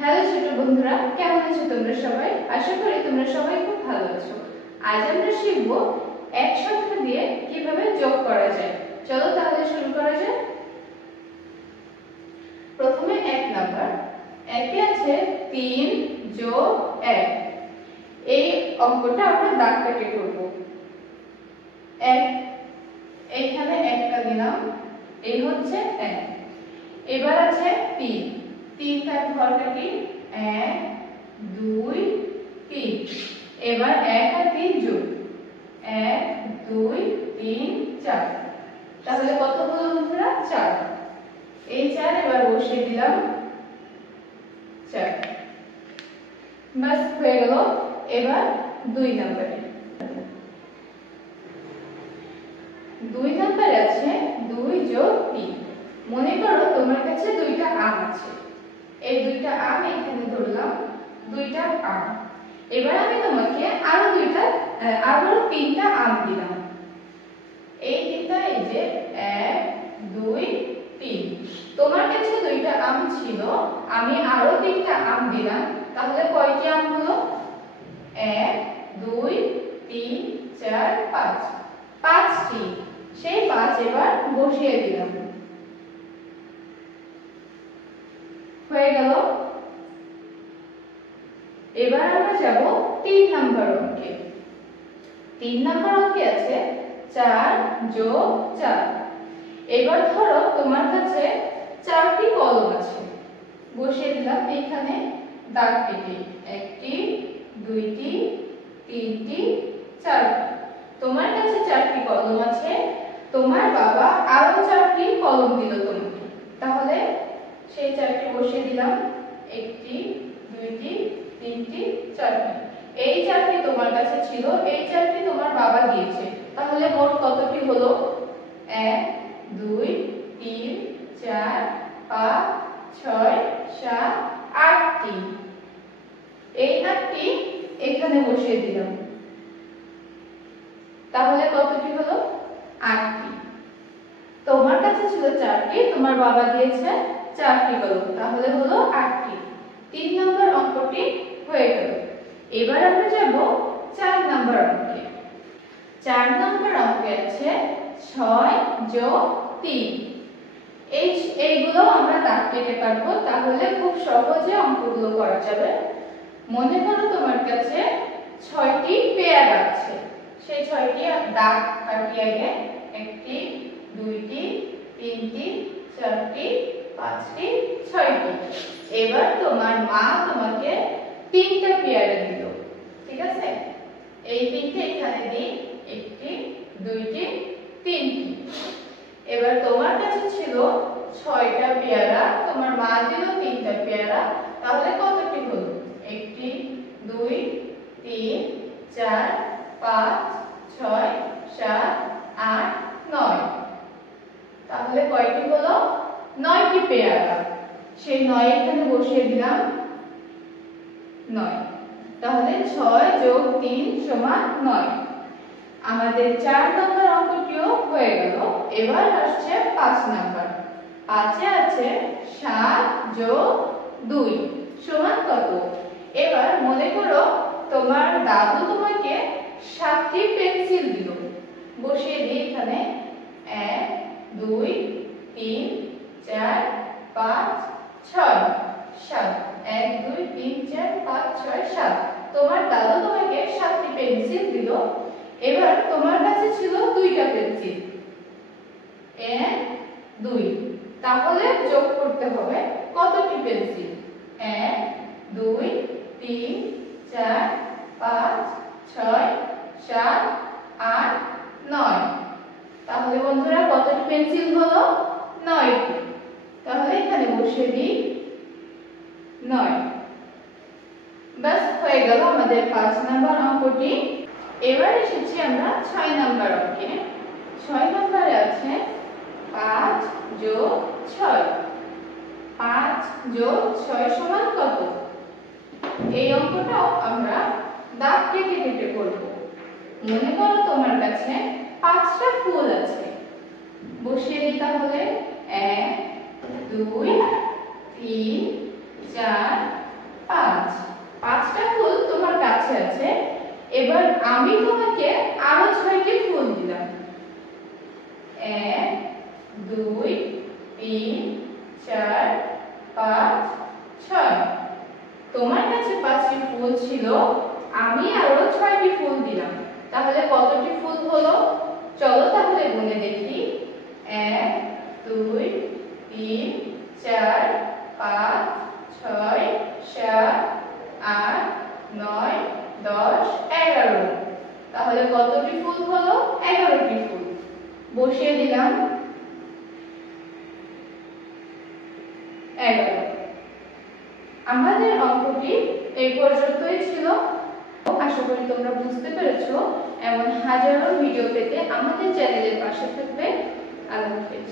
Hello ছোট বন্ধুরা, কেমন আছো তোমরা সবাই? আশা করি তোমরা সবাই খুব ভালো আছো। আজ আমরা শিখব এক সংখ্যা দিয়ে কিভাবে যোগ করা যায়। চলো তাহলে শুরু করা যাক। প্রথমে 1 নাম্বার, একে আছে 3 যোগ 1। এই অঙ্কটা আমরা দাগ কেটে করব। 1 এইখানে একটা দিলাম, এই হচ্ছে 1। এবার আছে 3, 3 তার ঘর কাটি, 1 2 3। এবার 1 আর 3 যোগ, 1 2 3 4। তাহলে কত হলো বন্ধুরা? 4। এই 4 এবার বসিয়ে দিলাম 4। বাস হয়ে গেল। এবার 2 নম্বরে, 2 নম্বরে আছে 2 যোগ 3। মনে করো তোমার কাছে 2টা আম আছে। এই 2টা আম এখানে ধরলাম, 2টা আম। এবার আমি তোমাকে আরো 3টা আম দিলাম। এই তিনটা, এই যে 1 2 3। তোমার কাছে 2টা আম ছিল, আমি আরো 3টা আম দিলাম। তাহলে কয়টি আম হলো? 1 2 3 4 5, 5টি। সেই 5 এবার বসিয়ে দিলাম, হয়ে গেল। এবার আমরা যাব 3 নাম্বার অঙ্কে। 3 নাম্বার অঙ্কে আছে 4 যোগ 4। এবার ধরো তোমার কাছে 4টি কলম আছে, বসিয়ে দিলাম এখানে দাগ কেটে, 1টি 2টি 3টি 4টি। তোমার কাছে 4টি কলম আছে, তোমার বাবা আরো 4টি কলম দিল তোমাকে। তাহলে সেই 4টি বসিয়ে দিলাম, 1টি 2টি 3টি 4টি। এই 4টি তোমার কাছে ছিল, এই 4টি তোমার বাবা দিয়েছে। তাহলে মোট কতটি হলো? 1 2 3 4 5 6 7 8টি। এই 8টি এখানে বসিয়ে দিলাম। তাহলে কতটি হলো? 8টি। তোমার কাছে ছিল 4টি, তোমার বাবা দিয়েছে 4টি কলম, তাহলে হলো 8টি। 3 নম্বর অঙ্কটি হয়ে গেল। এবার আমরা যাব 4 নম্বর অঙ্কে। 4 নম্বর অঙ্কে আছে 6 যোগ 3। এইগুলো আমরা দাগ কেটে পারবো, তাহলে খুব সহজে অঙ্কগুলো করা যাবে। মনে করো তোমার কাছে 6টি পেয়ারা আছে। সেই 6টি দাগ কাটি আগে, 1টি 2টি 3টি 4টি 5টি 6টি। এবার তোমার মা তোমাকে 3টা পেয়ারা দিল, ঠিক আছে? এই 3টে এখানে দিই, 1টি 2টি 3টি। এবার তোমার কাছে ছিল 6টা পেয়ারা, তোমার মা দিল 3টা পেয়ারা। তাহলে কতটি হলো? 1টি 2 3 4 5 6 7 8 9। তাহলে কয়টি হলো? 9টি পেয়ারা। সেই 9 এখানে বসিয়ে দিলাম, 9। তাহলে 6 যোগ 3 সমান 9। আমাদের 4 নম্বর অঙ্কটিও হয়ে গেল। এবার আসছে 5 নাম্বার। 5 এ আছে 7 যোগ 2 সমান কত? এবার মনে করো তোমার দাদু তোমাকে 7টি পেন্সিল দিল, বসিয়ে দিই এখানে 1 2 3 4 5 6 7। 1 2 3 4 5 6 7। তোমার দাদু তোমাকে 7টি পেন্সিল দিল। এবার তোমার কাছে ছিল 2টা পেন্সিল, 1 2। তাহলে যোগ করতে হবে কতটি পেন্সিল? 1 2 3 4 5 6 7 8 9। তাহলে বন্ধুরা কতটি পেন্সিল হলো? 9টি। তাহলে এখানে বসিয়ে দিই 9। বাস হয়ে গেল আমাদের 5 নাম্বার অঙ্কটি। এবার এসেছি আমরা 6 নাম্বার অঙ্কে। 6 নম্বরে আছে 5 যোগ 6। 5 যোগ 6 সমান কত? এই অঙ্কটাও আমরা দাগ কেটে কেটে করব। মনে করো তোমার কাছে 5টা ফুল আছে, বসিয়ে দিই তাহলে 1 2 3 4 এবার আমি তোমাকে আরো 6টি ফুল দিলাম। 1 2 3 4 5 6। তোমার কাছে 5টি ফুল ছিল, আমি আরো 6টি ফুল দিলাম, তাহলে কতটি ফুল হলো? চলো তাহলে গুনে দেখি। 1 2 3 4 5 6 7 8 9 10 11। তাহলে কতটি ফুল হলো? 11টি ফুল। বসিয়ে দিলাম 11। আমাদের অঙ্কটি এই পর্যন্তই ছিল। আশা করি তোমরা বুঝতে পেরেছো। এমন হাজারো ভিডিও পেতে আমাদের চ্যানেলের পাশে থাকবে। আল্লাহ হাফেজ।